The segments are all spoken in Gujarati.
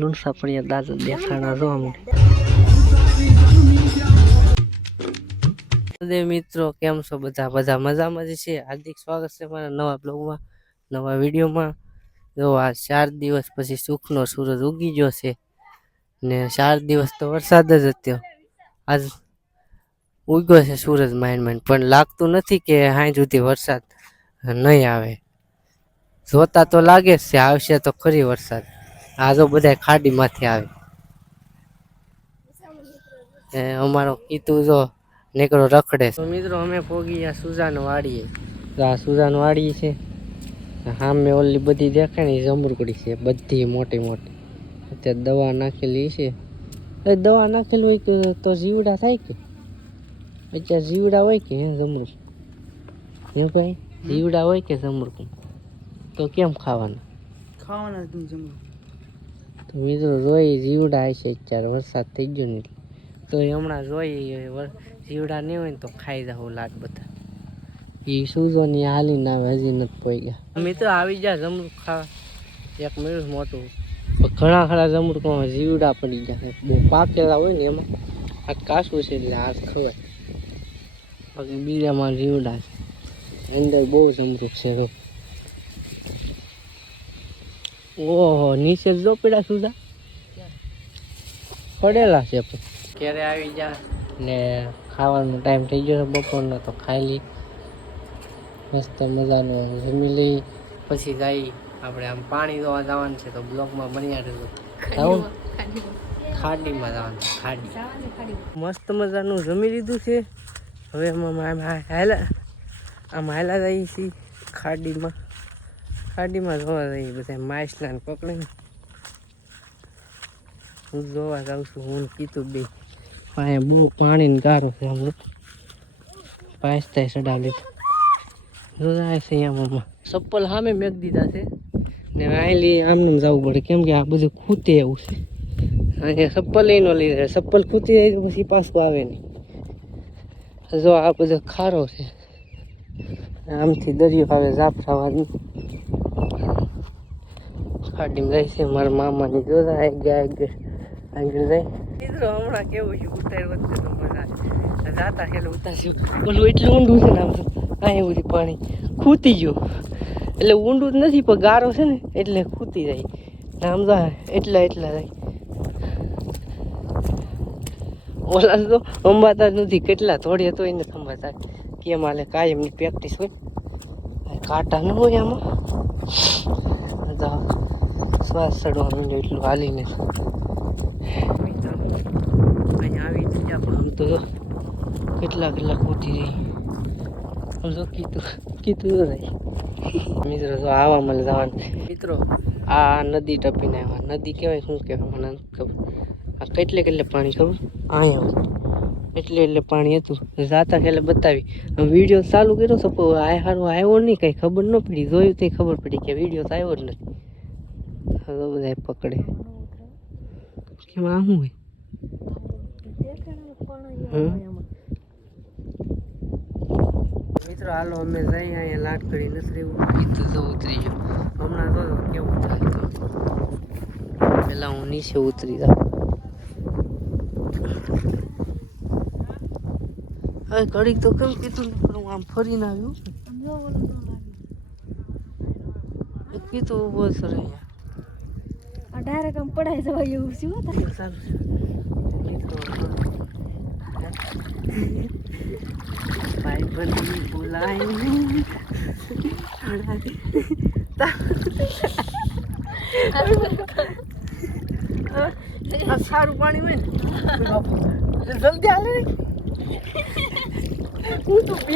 લૂણસા પડ્યા દાદ દેખાણા જો અમને મિત્રો કેમ છો બધા મજામાં જ છે. હાર્દિક સ્વાગત છે મારા નવા બ્લોગમાં, નવા વિડીયોમાં. જો આ 4 દિવસ પછી સુખનો સૂરજ ઉગી ગયો છે ને 4 દિવસ તો વરસાદ જ હતો. આજ ઉગ્યો છે સૂરજ માંડ પણ લાગતું નથી કે હાઈ સુધી વરસાદ નહીં આવે. જોતા તો લાગે છે આવશે તો ખરી વરસાદ. આ જો બધા ખાડીમાંથી આવે. અમારો કીધું જો નીકળો રખડે. તો મિત્રો અમે પોગી ગયા સુજાન વાડીએ. તો આ સુજાન વાડી છે. સામે ઓલી બધી દેખાય ને જમરૂકડી છે, બધી મોટી મોટી. અત્યારે દવા નાખેલી છે. દવા નાખેલી હોય તો જીવડા થાય કે અત્યારે જીવડા હોય કે જમરૂક હે ભાઈ? જીવડા હોય કે જમરૂક તો કેમ ખાવાના તો મિત્રો જોઈ જીવડા હશે અત્યારે વરસાદ થઈ ગયો ને તો હમણાં જોઈ જીવડા નહીં હોય ને તો ખાઈ જાવ લાટ બધા. એ સૂજો ની હાલી ના આવે હજી નથી પોઈ ગયા. મિત્રો આવી ગયા જમરૂક ખાવા. એક મળ્યું મોટું ઘણા ખરા જમરૂકમાં જીવડા પડી ગયા. બહુ પાકેલા હોય ને એમાં આ કાચું છે એટલે હાથ ખવાય. બાકી બીજામાં જીવડા છે. અંદર બહુ જમરૂક છે. ઓહો નીચે જો પડ્યા સુધા પડેલા છે. પણ ક્યારે આવી જા ને ખાવાનો ટાઈમ થઈ ગયો બપોરનો તો ખાઈ લી મસ્ત મજાનું જમી લઈ. પછી જઈ આપણે આમ પાણી જોવા જવાનું છે તો બ્લોકમાં બન્યા રહેજો. ખાડીમાં જવાનું ખાડી મસ્ત મજાનું જમી લીધું છે. હવે આમ હાલા જઈએ છીએ ખાડીમાં. ખાડીમાં જોવા જઈએ બધા માછલાને પકડીને. હું જોવા જાઉં છું હું કીધું બે અહીંયા બહુ પાણીને ગારો છે. આમ પાસ થાય ચડાવ લીધું જોયા છે અહીંયા ચપ્પલ સામે મેક દીધા છે ને આયલી આમને જવું પડે કેમ કે આ બધું ખૂતે એવું છે. અહીંયા ચપ્પલ એનો લીધે ચપ્પલ ખૂતી જાય તો પછી પાછું આવે નહીં. જો આ બધો ખારો છે. આમથી દરિયો આવે જાફરાવાની ખાડીમાં જાય છે. મારા મામાની જોતા આગળ જાય. મિત્રો હમણાં કેવું છે ઉતાર વખતે તો મજા જાતા એટલે ઉતારશું. ઓલું એટલું ઊંડું છે ને આમ તો અહીંયા બધી પાણી ખૂતી ગયું એટલે ઊંડું જ નથી પણ ગારો છે ને એટલે ખૂતી જાય. આમ તો એટલા જાય. ઓલા તો અંબાતા જ નથી કેટલા થોડીએ તો એને સંભાતા કેમ હાલે કાયમની પ્રેક્ટિસ હોય. કાંટા ન હોય આમાં શ્વાસ ચડવા માંડ્યો એટલું હાલીને. મિત્રો અહીંયા આવી ગયા પણ આમ તો કેટલા કૂદી રહી. આમ તો કીધું રહી. મિત્રો તો આવા મળે જવાનું. મિત્રો આ નદી ટપીને આવ્યા. નદી કહેવાય શું કહેવાય મને ખબર. આ કેટલે પાણી ખબર અહીંયા એટલે પાણી હતું. જાતા એટલે બતાવી વિડીયો ચાલુ કર્યો તો આ સારું આવ્યો નહીં કંઈ ખબર ન પડી. જોયું તો ખબર પડી કે વિડીયો તો આવ્યો જ નથી. હવે બધા પકડે કેમ આ શું હોય? મિત્રો હાલો અમે જઈ અહીંયા લાટ કરી નથી રહેવું. કીધું તો ઉતરી ગયો. હમણાં તો કેવું ચાલતું પેલા હું નીચે ઉતરી જાઉં. હવે ઘડીક તો કેમ કીધું ને હું આમ ફરીને આવ્યું કીધું ઉભો સર અહીંયા ડાયરેક્ટ આમ પડાઈ જવાય એવું શું ભાઈ બંધી બોલાય સારું પાણી હોય ને જલ્દી હાલે હું તો બે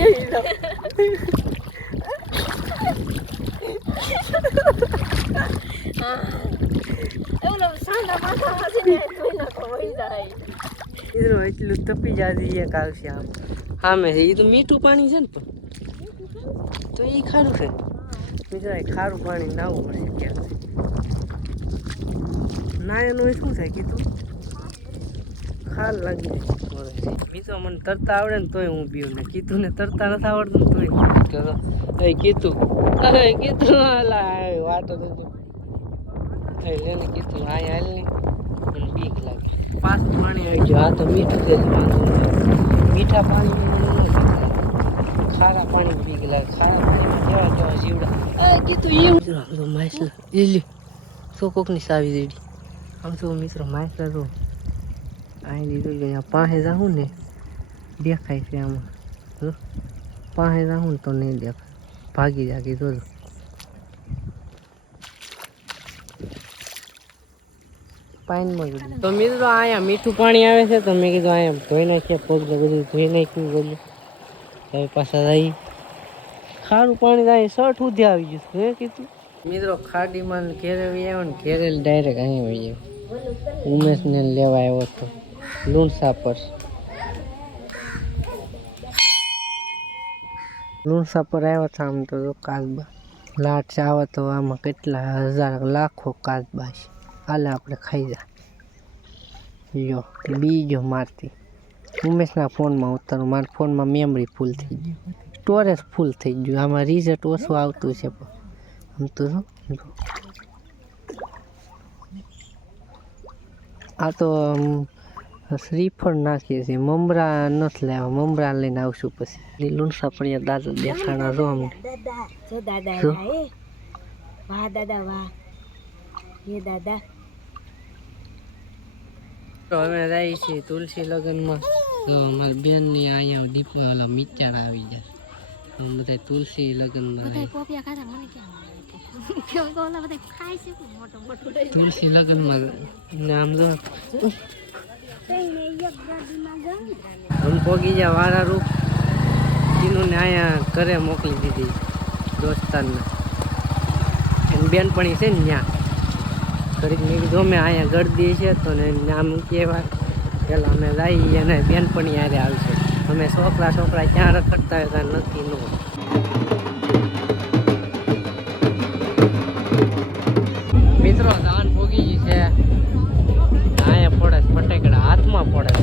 એટલું તપી જાય કાલશે આમ સામે છે. એ તો મીઠું પાણી છે ને પણ તો એ ખારું છે. મિત્રો ખારું પાણી નાવું પડશે ક્યાં ના એનું શું થાય કીધું ખાર લાગી જાય. મિત્રો મને તરતા આવડે ને તોય હું પીવું ને કીધું ને તરતા નથી આવડતું તોય કીધું હવે કીધું હાલા વાતો તો એને કીધું આ હાલ ને મને બીક લાગે પાછું પાણી આવી ગયું આ તો મીઠું છે મીઠા પાણી ખારા પાણી બીક લાગે ખારા પાણી કેવા કેવા જીવડા કીધું એવું માછલા લીલી સો કોકની સાવી દીધી આમ તો મિત્રો માછલા તો અહીં લીધું કે પાસે જાઉં ને દેખાય છે આમાં જો પાસે જાઉં ને તો નહીં દેખાય ભાગી જાગી જોજો પાણીમાં તો મિત્રો અહીંયા મીઠું પાણી આવે છે તો મેં કીધું અહીંયા ધોઈ નાખીએ પગને બધું ધોઈ નાખ્યું બધું હવે પાછા જાય ખારું પાણી જાય શર્ટ સુધી આવી ગયું મેં કીધું મિત્રો ખાડીમાં ઘેરે આવ્યો ને ઘેરે ડાયરેક્ટ અહીંયા આવી ગયો ઉમેશને લેવા આવ્યો હતો લુણસા પર આવ્યા હતા આમ તો કાચબા લાટ આવે તો આમાં કેટલા હજાર લાખો કાચબા છે હાલે આપણે ખાઈ જા લ્યો બીજો મારતી ઉમેશના ફોનમાં ઉતારું મારા ફોનમાં મેમરી ફૂલ થઈ ગઈ સ્ટોરેજ ફૂલ થઈ ગયું આમાં રિઝલ્ટ ઓછું આવતું છે પણ આમ તો જો આ તો શ્રીફળ નાખીએ છીએ મમરા નથી લેવા મમરા લઈને આવશું પછી લુણસા પણ દાદા દેખાણા જો અમને વાહ દાદા વાહ એ દાદા તો અમે જઈએ છીએ તુલસી લગ્નમાં તો અમારી બેનની અહીંયા દીપો ઓલા મિચાર આવી જાય તો બધા તુલસી લગ્નમાં તુલસી લગ્નમાં નામ જો हम पोगी जा वारा रूप जिन्होंने आया करे मोकली दीदी दोस्तान में बेनपणी से न्या खरीद में जो मैं आया गर्दी है तो ने नाम केवा पेला અમે જઈએ અને બેનપણી આરે આવશે અમે છોકરા ક્યાં રખડતા હોય કાંઈ નક્કી ન હોય મિત્રો ધાન પોગી ગઈ છે અહીંયા પડે ફટાકડા હાથમાં પડે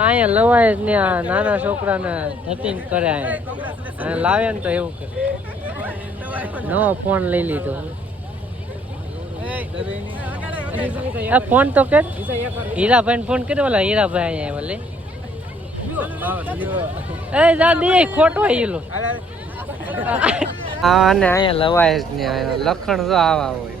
અહીંયા લવાય ને નાના છોકરાને ધતીન કરે અહીંયા લાવે ને તો એવું કરે નવો ફોન લઈ લીધો આ ફોન તો કર હીરાભાઈ ફોન કર્યો ઓલા હીરાભાઈ અહીંયા બોલે એ દાદી ખોટો આવેલો આને અહીંયા લવાય જ ને લખણ જો આવા હોય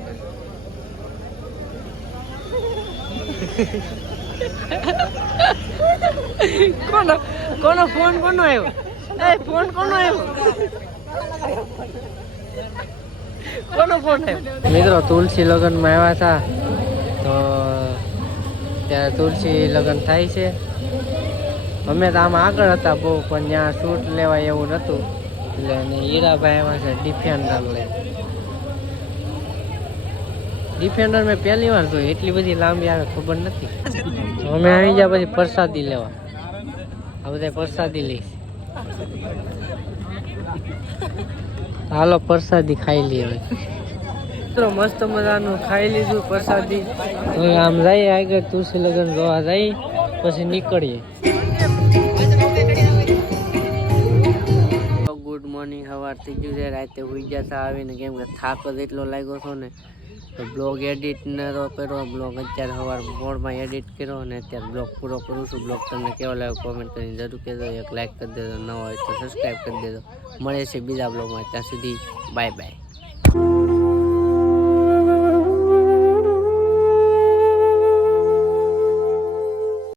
કોનો ફોન કોનો આવ્યો એ ફોન કોનો આવ્યો કોનો ફોન આવ્યો મિત્રો તુલસી લગ્નમાં આવ્યા હતા તો ત્યારે તુલસી લગ્ન થાય છે અમે તો આમાં આગળ હતા બહુ પણ ત્યાં શૂટ લેવાય એવું નહોતું એટલે હીરાભાઈ આવ્યા છે ડિફેન્ડર લઈ ડિફેન્ડર મેં પહેલી વાર જોઈ એટલી બધી લાંબી આવે ખબર નથી અમે આવી ગયા પછી પ્રસાદી લેવા આ બધા પ્રસાદી લઈશ હાલો પ્રસાદી ખાઈ લઈએ મિત્રો મસ્ત મજાનું ખાઈ લીધું પ્રસાદી હવે આમ જઈએ આગળ તુલસી લગ્ન જોવા જઈએ પછી નીકળીએ ગુડ મોર્નિંગ સવાર થઈ ગયું છે રાતે સુઈ ગયા હતા આવીને કેમ કે થાક જ એટલો લાગ્યો હતો ને તો બ્લોગ એડિટ નતો કર્યો બ્લોગ અત્યારે સવાર મોડમાં એડિટ કર્યો અને અત્યારે બ્લોગ પૂરો કરું છું બ્લોગ તમને કેવો લાગ્યો કોમેન્ટ કરીને જરૂર કહેજો એક લાઈક કરી દેજો ન હોય તો સબસ્ક્રાઈબ કરી દેજો મળે છે બીજા બ્લોગમાં ત્યાં સુધી બાય બાય